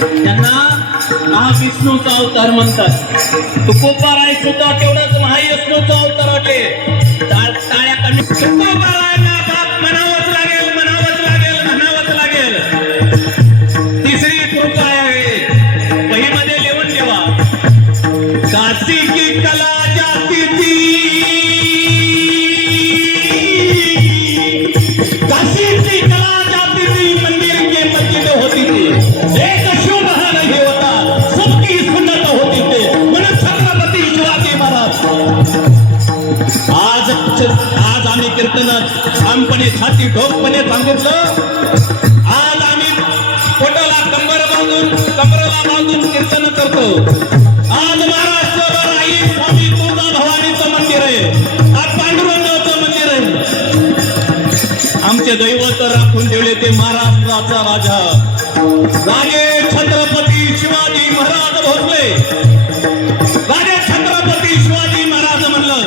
त्यांना महाविष्णूचा अवतार म्हणतात. तुकोबाराय सुद्धा तेवढाच महाविष्णूचा अवतार वाटले. टाळ्या कमी. तुकोबारायांना बाप म्हणावंच लागेल, म्हणावंच लागेल, म्हणावंच लागेल. तिसरी कृपा आहे, वहीमध्ये लिहून ठेवा. काशी की कला जाती थी, काशी की कला जाती थी, मंदिर के मस्जिद होती थी, एक शुभ नहीं होता, सबकी सुन्नत होती थी. म्हणून छत्रपती शिवाजी महाराज आज आम्ही कीर्तन ठामपणे छाती ठोकपणे सांगितलं. आज आम्ही पोटाला कमरेला बांधून कीर्तन करतो. आज महाराष्ट्रभर आई स्वामी तुळजा भवानीचं मंदिर आहे, आज पांडुरंगाचं मंदिर आहे. आमचे दैवत राखून ठेवले ते महाराष्ट्राचा राजा राजे छत्रपती शिवाजी महाराज भोसले. राजे छत्रपती शिवाजी महाराज म्हणलं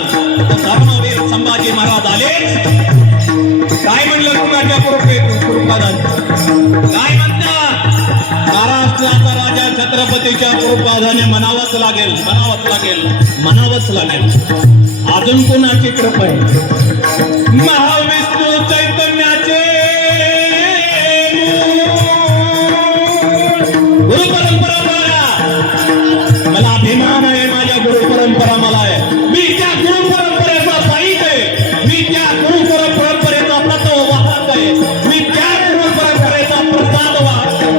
धर्मवीर संभाजी महाराज आले. काय म्हणलं कुणाच्या कृपादान? काय म्हणतात? महाराष्ट्राचा राजा छत्रपतीच्या कृपादाने म्हणावंच लागेल, म्हणावंच लागेल, म्हणावंच लागेल. अजून कोणाची कृपा आहे? महाविष्णू चैतन्याचे गुरु परंपरा बघा. मला अभिमान आहे, माझ्या गुरु परंपरा मला आहे. मी त्या गुरु परंपरेचा साहित आहे, मी त्या गुरु परंपरेचा तत्व वाहक आहे, मी त्या गुरु परंपरेचा प्रसाद वाहक आहे,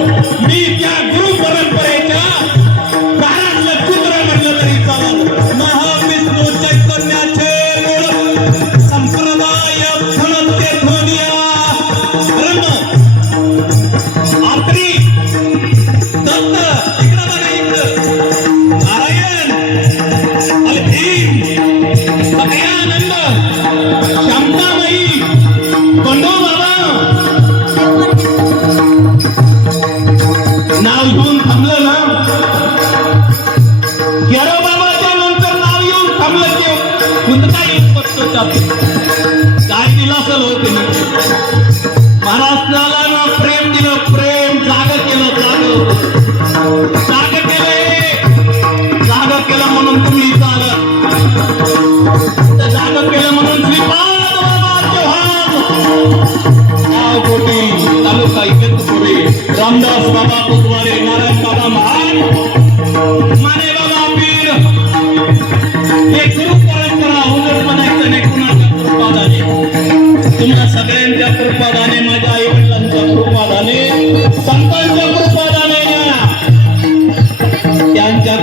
मी त्या गुरु परंपरेच्या काळातलं पुत्र म्हटलं तरी चालेल. महाविष्णू चैतन्याचे संप्रदाय फलते ध्वनिया ब्रह्म आत्री दत्त इकडं बघा, इकडं नारायण अलभीम सगळ्यानंद शांताबाई बंडोबाबा नाव घेऊन थांबलं ना. बाबाच्या नंतर नाव येऊन थांबलं की कुठं येऊन पटतो जाते. काय दिलं असेल होते महाराष्ट्राला ना प्रेम दिलं, प्रेम जाग केलं, जाग केलं म्हणून तुम्ही जाग केलं म्हणून श्रीपाद बाबा चव्हाण गाव कोटी तालुका इगतपुरी रामदास बाबा कुतवारे नारायण बाबा महान माने बाबा पीर हे गुरु परंपरा उलट म्हणायचं नाही कुणाच्या कृपादाने. तुम्हाला सगळ्यांच्या कृपादाने, माझ्या आई वडिलांच्या कृपादाने, संतांच्या कृपादाने, त्यांच्या